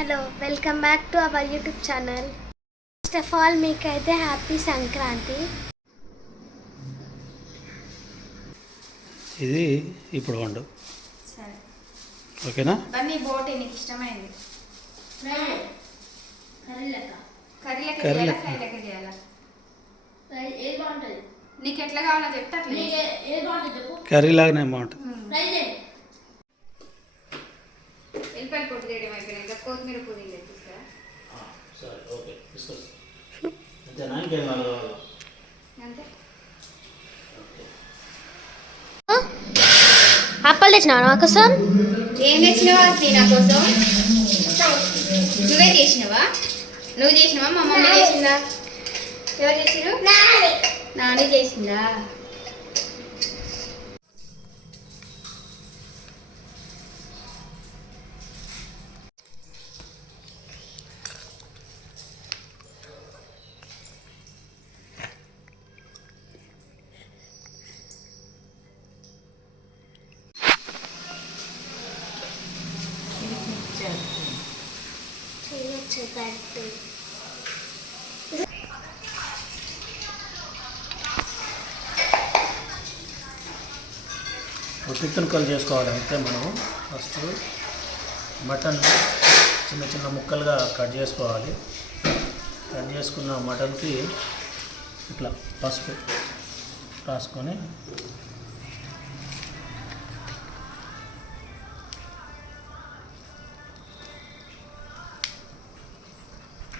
Hello welcome back to our YouTube channel. First of all మీకైతే happy Sankranti. ఇది ఇప్పుడు వండు సరే ఓకేనా. బన్నీ బోటి నీకు ఇష్టమైంది కర్రీ లెక్క కర్రీ చేయాలా లెక్క. ఫ్రై లెక్క చేయాలా ఏది బాగుంటుంది? నీకు ఎట్లా కావాలో చెప్తే అట్లా నీకు చేస్తా. ఏది బాగుంటుంది చెప్పు. కర్రీ లాగానే బాగుంటుంది. ట్రై చేయి. ఎల్లిపాయలు పొట్టు చేయడం అయిపోయినాక కొత్తిమీర పుదీనా తీసుకురా. సరే ఓకే డిస్కస్ అంతేనా, ఇంకేం కావాలి? అంతే అప్పలు తెచ్చినావా నా కోసం? ఏం తెచ్చినావా అసలు నా కోసం? నువ్వే చేసినావా? నువ్వు చేసినావా మా మమ్మీ చేసిందా? ఎవరు చేసిరు? నాని చేసిందా? ఉత్తికలు చేసుకోవాలంటే మనం ఫస్ట్ మటన్ చిన్న చిన్న ముక్కలుగా కట్ చేసుకోవాలి. కట్ చేసుకున్న మటన్కి ఇట్లా పసుపు రాసుకొని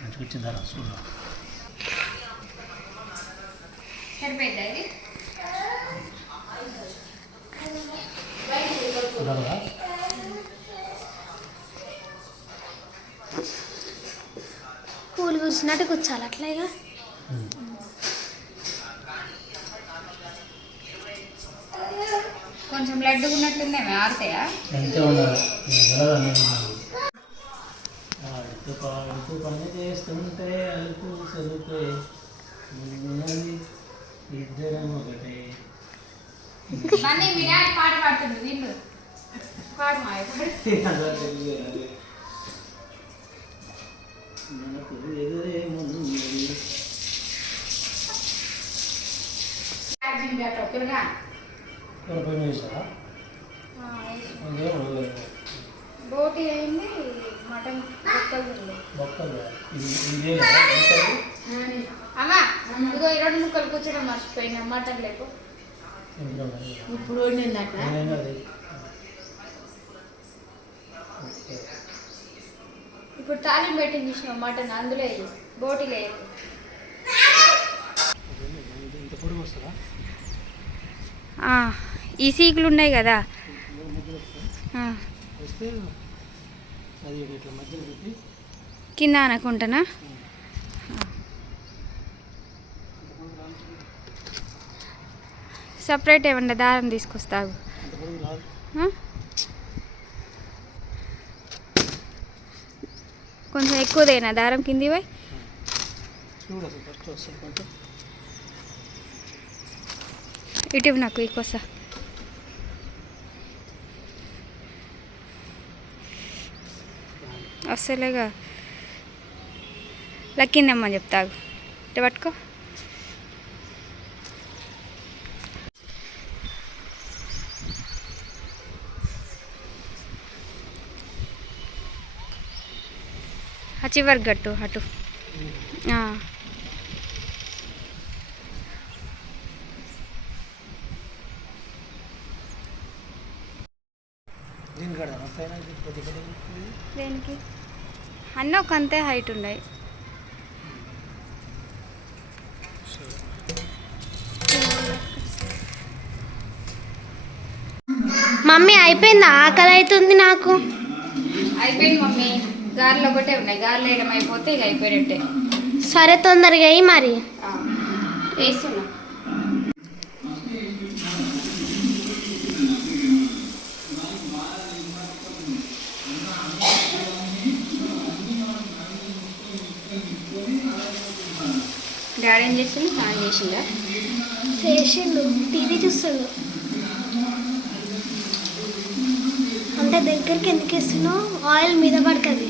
మంచిగా వచ్చిందా చూద్దాం. సరిపోయిందా ఇది? చూడాలా? పూలు కూర్చున్నట్టు కూర్చోాలి అట్లాగా. కొంచెం లడ్డుగా ఉన్నట్టుందేమో ఆరుతాయా? అంతే ఉండాలి. అడుతూ పాడుతూ పని చేస్తుంటే అలుపు సలుపే ఉన్నది ఇద్దరం ఒకటే. మళ్ళీ మీ డాడీ పాట పాడుతుంది వీళ్ళు పాడు మాయ మనకు ఎదురేముంది పని చేసారా? బోటి అయింది మటన్ బొక్కలు బొక్కలు అమ్మా ఇదిగో ఈ రెండు ముక్కలు కూర్చోడం మర్చిపోయినా మటన్ లేకు ఇప్పుడు వండింది అట్లా. ఇప్పుడు తాలింపు పెట్టి చూసిన మటన్ అందులో వేయి బోటి లేదు ఇంత పొడుగు వస్తుందా? ఈ సీకులు ఉన్నాయి కదా వస్తే అది ఇట్లా మధ్యలో పెట్టి కింద అనుకుంటానా. సపరేట్ ఏమన్నా దారం తీసుకొస్తావు. అంత పొడుగు రాదు. కొంచెం ఎక్కువదేనా దారం కింది పోయి చూడు అసలు ఫస్ట్ వస్తుంది కొంచెం ఇటు నాకు ఈ కొస అస్సలేగా లక్కిందమ్మా చెప్తాగు ఇటు పట్టుకో. చివరి గట్టు అటు దీని కాడ పైన కొద్ది కొద్ది దేనికి అన్నీ ఒక అంతే హైట్ ఉన్నాయి. మమ్మీ అయిపోయిందా? ఆకలి అవుతుంది నాకు. అయిపోయింది మమ్మీ, గారెలు ఒకటే ఉన్నాయి, గారెలు వేయడం అయిపోతే ఇక అయిపోయినట్టే. సరే తొందరగా అయ్యి మరి వేస్తున్నా. డాడీ ఏం చేస్తుంది? స్నానం చేసిందా? చేసిండు, టీవీ చూస్తాడు. అంటే దగ్గరికి ఎందుకు వేస్తున్నావు? ఆయిల్ మీద పడుతుంది.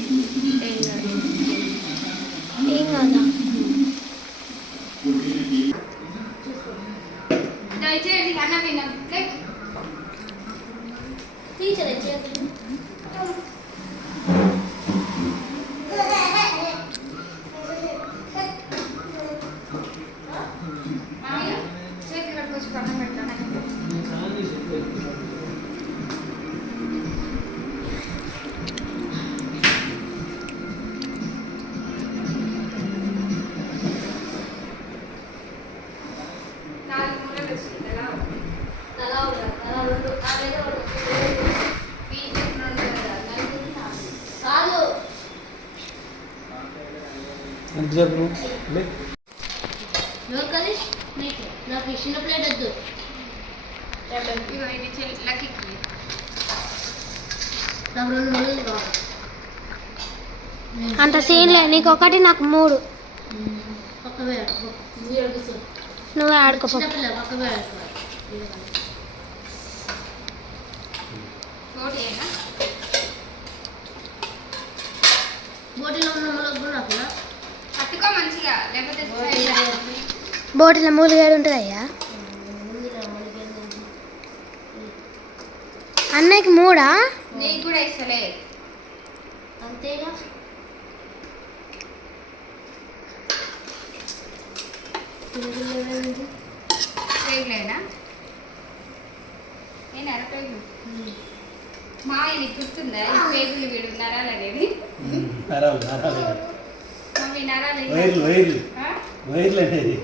ఎంతసేపు నువ్వు లే. ఎవరికది నీకు నాకు చిన్న ప్లేట్ వద్దు ఇగో ఇది లక్కీకి నాకు 2 ముళ్ళు కావాలి అంత సీన్లే, నీకు ఒకటి నాకు 3. పక్క వేయ మీరు అడుగుతూ నువ్వే ఆడుకోపో. చిన్నపిల్ల పక్క వేయ ఓటేనా బోటిలో ఉన్న ముళ్ళకు కూడా నాకు పట్టుకో మంచిగా లేకపోతే బోటిలో మూలుగేడు ఉంటుంది అయ్యా. అన్నయ్యకి 3ఆ? నీకు కూడా ఇస్తలే అంతేగా పేగులేనా నేను అరపేగులు మామయ్య నీకు గుర్తుందా ఈ పేగులు వీడు నరాలు అనేది నరాలు నరాలు మమ్మీ నరాలు వైర్లు వైర్లు ఆ? వైర్లు అనేది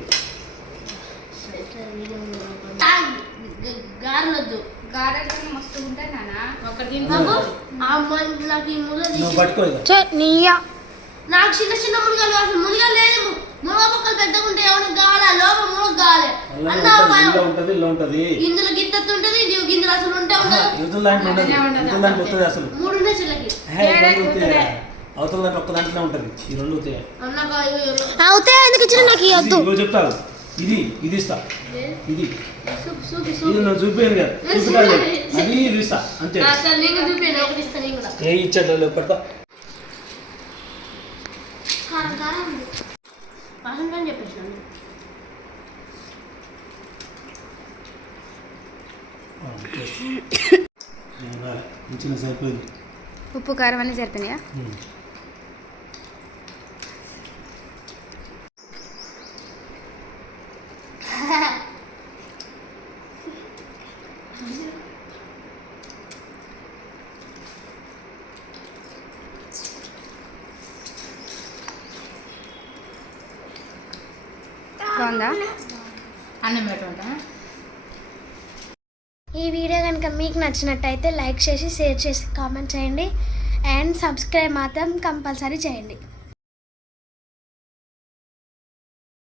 గారెలొద్దు గారెలు మస్తు ఉంటాయి నాన్న అక్కడ తింటాము ఆ అమ్మాయి నాకు ఈ ముళ్ళ నువ్వు పట్టుకో ఇక. నీయా నాకు చిన్న చిన్న మునగలు అసలు మునగలు లేదు మునగ పక్కలు పెద్దగా ఉంటాయి ఎవరికి కావాలి లోపల మునగ కావాలి అలా అన్న ఉంటుంది ఇలా ఉంటుంది గింజలు గిత్తత్తు ఉంటుంది గింజలు అసలు ఉంటే ఉండదు యువతల దాంట్లో ఉండదు యువతల దాంట్లో వస్తుంది అసలు 3 ఉన్నాయి చిల్లకి అవతల దాంట్లో ఒక్క దాంట్లో ఉంటుంది ఈ 2 అవుతాయి అన్నాక అవుతే ఎందుకు ఇచ్చిన నాకు ఇవ్వద్దు. ఇదిగో చెప్తావు ఇది ఇది ఇస్తా ఇది సూపి ఇది నువ్వు చూపించాను కదా చూపించాలి అది ఇది ఇస్తా అంతే అసలు నీకు చూపాను ఒకటి ఇస్తాను నేను కూడా ఏ ఇచ్చాడు పట్టుకో కారం కారం ఉంది. వాసన అని చెప్పేసాను ఇచ్చిన సరిపోయింది ఉప్పు కారం అన్నీ సరిపోయినాయా బాగుందా అన్నం పెట్టుకుంటా ఈ వీడియో కనుక మీకు నచ్చినట్టయితే లైక్ చేసి షేర్ చేసి కామెంట్ చేయండి అండ్ సబ్స్క్రైబ్ మాత్రం కంపల్సరీ చేయండి.